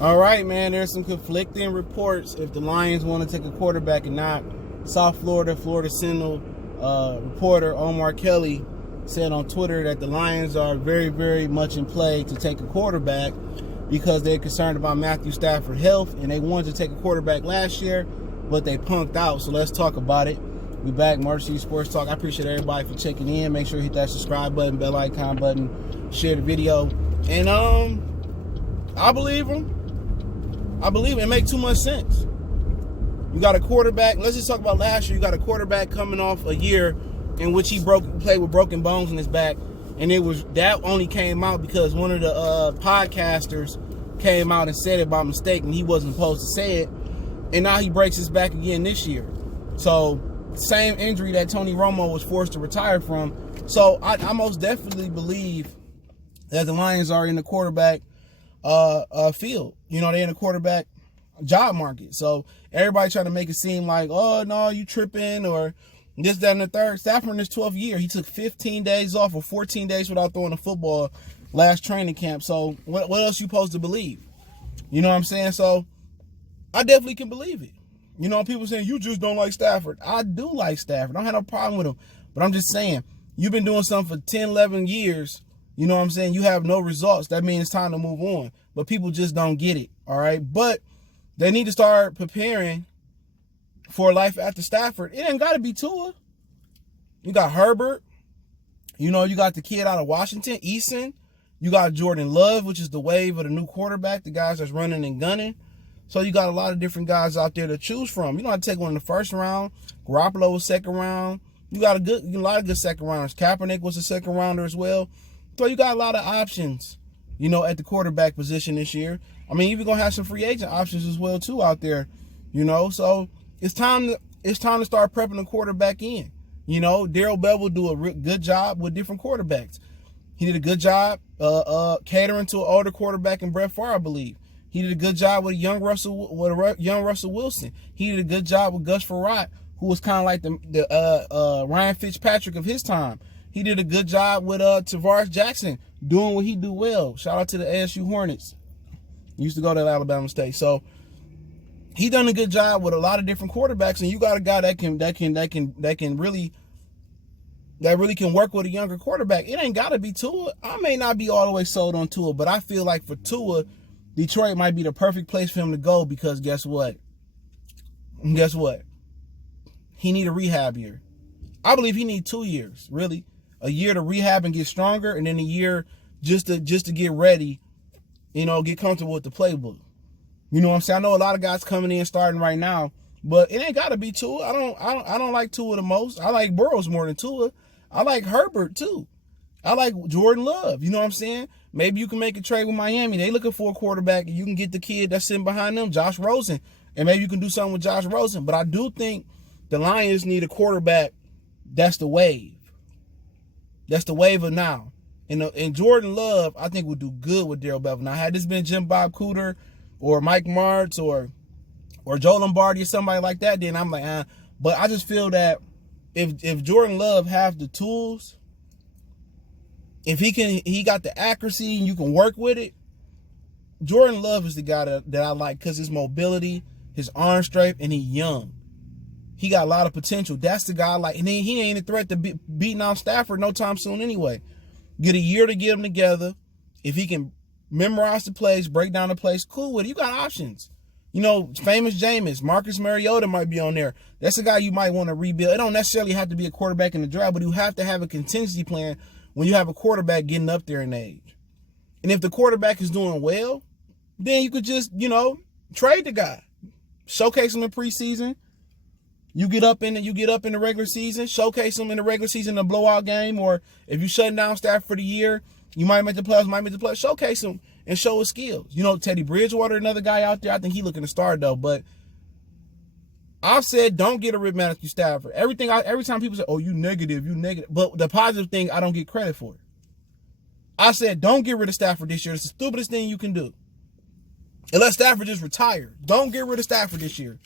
All right, man. There's some conflicting reports if the Lions want to take a quarterback or not. South Florida Sentinel reporter Omar Kelly said on Twitter that the Lions are very, very much in play to take a quarterback because they're concerned about Matthew Stafford's health, and they wanted to take a quarterback last year, but they punked out. So let's talk about it. We back, March City Sports Talk. I appreciate everybody for checking in. Make sure you hit that subscribe button, bell icon button, share the video, and I believe him. It makes too much sense. You got a quarterback. Let's just talk about last year. You got a quarterback coming off a year in which he played with broken bones in his back, and that only came out because one of the podcasters came out and said it by mistake, and he wasn't supposed to say it. And now he breaks his back again this year. So same injury that Tony Romo was forced to retire from. So I most definitely believe that the Lions are in the quarterback field. You know, they're in the quarterback job market. So everybody trying to make it seem like, oh, no, you tripping or this, that, and the third. Stafford in his 12th year, he took 15 days off or 14 days without throwing a football last training camp. So what else you supposed to believe? You know what I'm saying? So I definitely can believe it. You know, people saying, you just don't like Stafford. I do like Stafford. I don't have no problem with him. But I'm just saying, you've been doing something for 10, 11 years. You know what I'm saying? You have no results. That means it's time to move on. But people just don't get it, all right? But they need to start preparing for life after Stafford. It ain't got to be Tua. You got Herbert. You know, you got the kid out of Washington, Eason. You got Jordan Love, which is the wave of the new quarterback, the guys that's running and gunning. So you got a lot of different guys out there to choose from. You don't have to take one in the first round. Garoppolo was second round. You got a lot of good second rounders. Kaepernick was a second rounder as well. So you got a lot of options, you know, at the quarterback position this year. I mean, you're gonna have some free agent options as well too out there, you know. So it's time to start prepping the quarterback in. You know, Darrell Bell will do a good job with different quarterbacks. He did a good job catering to an older quarterback in Brett Favre, I believe. He did a good job with young Russell Wilson. He did a good job with Gus Frerotte, who was kind of like the Ryan Fitzpatrick of his time. He did a good job with Tavares Jackson doing what he do well. Shout out to the ASU Hornets. He used to go to Alabama State. So he done a good job with a lot of different quarterbacks, and you got a guy that really can work with a younger quarterback. It ain't gotta be Tua. I may not be all the way sold on Tua, but I feel like for Tua, Detroit might be the perfect place for him to go because guess what? He need a rehab year. I believe he need 2 years, really. A year to rehab and get stronger, and then a year just to get ready, you know, get comfortable with the playbook. You know what I'm saying? I know a lot of guys coming in starting right now, but it ain't gotta be Tua. I don't like Tua the most. I like Burrows more than Tua. I like Herbert too. I like Jordan Love. You know what I'm saying? Maybe you can make a trade with Miami. They looking for a quarterback, and you can get the kid that's sitting behind them, Josh Rosen, and maybe you can do something with Josh Rosen. But I do think the Lions need a quarterback. That's the wave. That's the wave of now. And Jordan Love, I think, would do good with Darrell Bell. Now, had this been Jim Bob Cooter or Mike Martz or Joe Lombardi or somebody like that, then I'm like, But I just feel that if Jordan Love have the tools, if he got the accuracy and you can work with it, Jordan Love is the guy that I like because his mobility, his arm strength, and he's young. He got a lot of potential. That's the guy I like. And he ain't a threat to beating out Stafford no time soon anyway. Get a year to get them together. If he can memorize the plays, break down the plays, cool with it. You got options. You know, famous Jameis, Marcus Mariota might be on there. That's a guy you might want to rebuild. It don't necessarily have to be a quarterback in the draft, but you have to have a contingency plan when you have a quarterback getting up there in age. And if the quarterback is doing well, then you could just, you know, trade the guy. Showcase him in preseason. You get up in the regular season, showcase them in the regular season in a blowout game, or if you shutting down Stafford for the year, you might make the playoffs, showcase him and show his skills. You know, Teddy Bridgewater, another guy out there, I think he looking to start though, but I've said don't get rid of Matthew Stafford. Every time people say, oh, you negative, but the positive thing, I don't get credit for it. I said don't get rid of Stafford this year. It's the stupidest thing you can do. Unless Stafford just retire. Don't get rid of Stafford this year.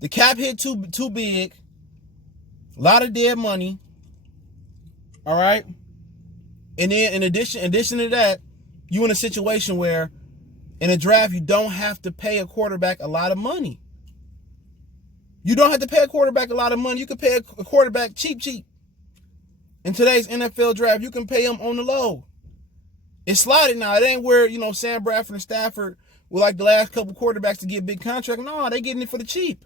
The cap hit too big. A lot of dead money. All right. And then in addition to that, you in a situation where In a draft, you don't have to pay a quarterback a lot of money. You don't have to pay a quarterback a lot of money. You can pay a quarterback cheap. In today's NFL draft, you can pay him on the low. It's slotted now. It ain't where, Sam Bradford and Stafford were like the last couple quarterbacks to get big contract. No, they getting it for the cheap.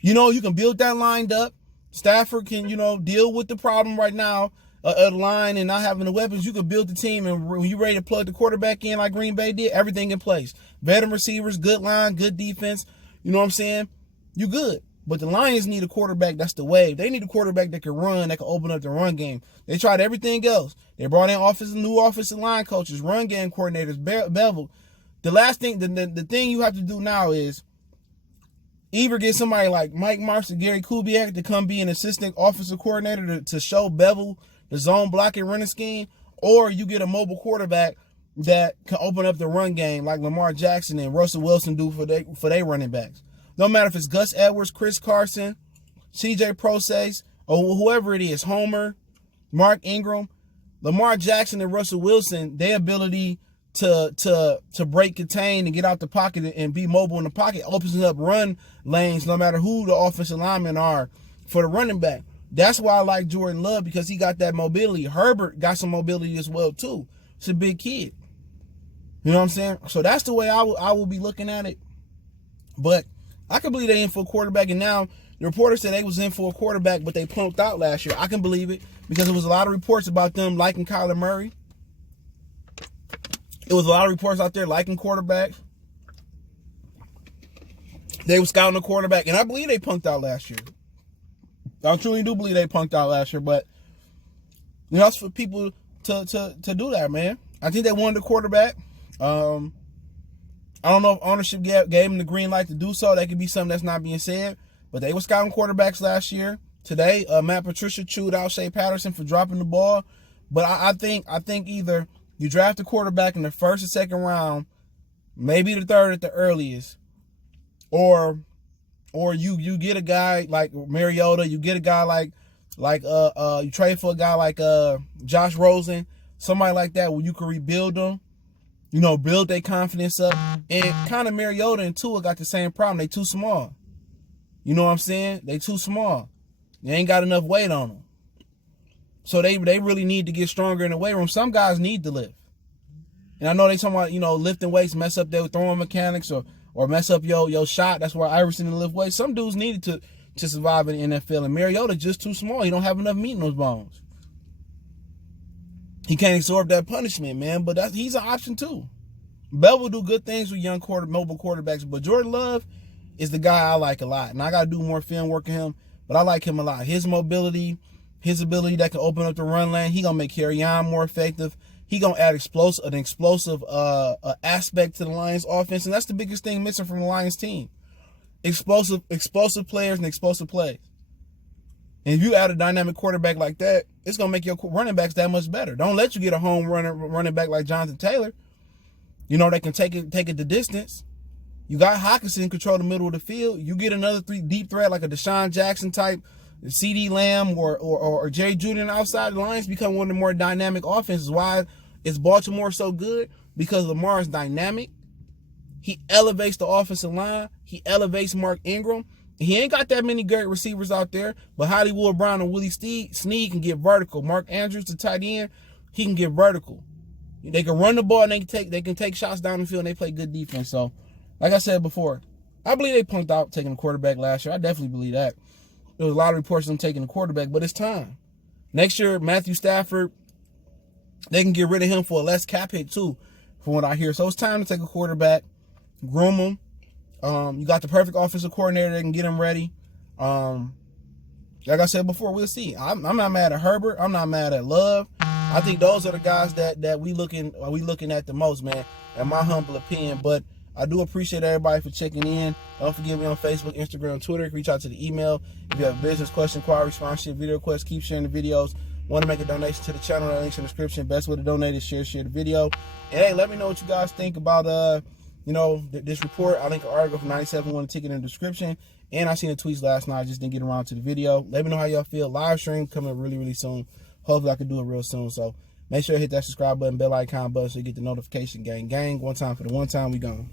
You can build that lined up. Stafford can, deal with the problem right now of the line and not having the weapons. You can build the team, and when you're ready to plug the quarterback in like Green Bay did, everything in place. Veteran receivers, good line, good defense. You know what I'm saying? You good. But the Lions need a quarterback that's the wave. They need a quarterback that can run, that can open up the run game. They tried everything else. They brought in new offensive line coaches, run game coordinators, Bevel. The last thing, the thing you have to do now is either get somebody like Mike Marks or Gary Kubiak to come be an assistant offensive coordinator to show Bevel the zone blocking running scheme, or you get a mobile quarterback that can open up the run game like Lamar Jackson and Russell Wilson do for their running backs. No matter if it's Gus Edwards, Chris Carson, CJ Prosise, or whoever it is, Homer, Mark Ingram, Lamar Jackson and Russell Wilson, their ability to break, contain, and get out the pocket and be mobile in the pocket opens up run lanes no matter who the offensive linemen are for the running back. That's why I like Jordan Love, because he got that mobility. Herbert got some mobility as well too. It's a big kid. You know what I'm saying? So that's the way I will be looking at it. But I can believe they in for a quarterback, and now the reporter said they was in for a quarterback, but they plunked out last year. I can believe it because there was a lot of reports about them liking Kyler Murray. It was a lot of reports out there liking quarterbacks. They were scouting a quarterback, and I believe they punked out last year. I truly do believe they punked out last year, but it's for people to do that, man. I think they wanted a quarterback. I don't know if ownership gave them the green light to do so. That could be something that's not being said, but they were scouting quarterbacks last year. Today, Matt Patricia chewed out Shea Patterson for dropping the ball, but I think either you draft a quarterback in the first or second round, maybe the third at the earliest, or you get a guy like Mariota, you get a guy like you trade for a guy like Josh Rosen, somebody like that where you can rebuild them, build their confidence up. And kind of Mariota and Tua got the same problem. They too small. You know what I'm saying? They too small. They ain't got enough weight on them. So they really need to get stronger in the weight room. Some guys need to lift. And I know they talking about, lifting weights, mess up their throwing mechanics or mess up your shot. That's why Iverson didn't lift weights. Some dudes needed to survive in the NFL. And Mariota just too small. He don't have enough meat in those bones. He can't absorb that punishment, man. But he's an option too. Bell will do good things with young mobile quarterbacks. But Jordan Love is the guy I like a lot. And I got to do more film work on him. But I like him a lot. His mobility, his ability that can open up the run lane. He going to make Carry-On more effective. He going to add an explosive aspect to the Lions offense. And that's the biggest thing missing from the Lions team. Explosive players and explosive plays. And if you add a dynamic quarterback like that, it's going to make your running backs that much better. Don't let you get a home running back like Jonathan Taylor. They can take it the distance. You got Hawkinson control the middle of the field. You get another deep threat like a Deshaun Jackson type, CD Lamb or Jerry Jeudy outside. The Lions become one of the more dynamic offenses. Why is Baltimore so good? Because Lamar is dynamic. He elevates the offensive line. He elevates Mark Ingram. He ain't got that many great receivers out there, but Hollywood Brown and Willie Snead can get vertical. Mark Andrews, the tight end, he can get vertical. They can run the ball and they can take shots down the field and they play good defense. So, like I said before, I believe they punked out taking a quarterback last year. I definitely believe that. There was a lot of reports of them taking a quarterback, but it's time. Next year, Matthew Stafford, they can get rid of him for a less cap hit too, from what I hear. So it's time to take a quarterback, groom him. You got the perfect offensive coordinator that can get him ready. Like I said before, we'll see. I'm not mad at Herbert. I'm not mad at Love. I think those are the guys that we looking at the most, man, in my humble opinion. But I do appreciate everybody for checking in. Don't forget me on Facebook, Instagram, Twitter. Reach out to the email. If you have a business question, inquiry, sponsorship, video request, keep sharing the videos. Want to make a donation to the channel, that link's in the description. Best way to donate is share the video. And hey, let me know what you guys think about this report. I link an article from 97 Won a Ticket in the description. And I seen the tweets last night. I just didn't get around to the video. Let me know how y'all feel. Live stream coming really, really soon. Hopefully I can do it real soon. So Make sure to hit that subscribe button, bell icon button so you get the notification. Gang, gang. One time for the one time, we gone.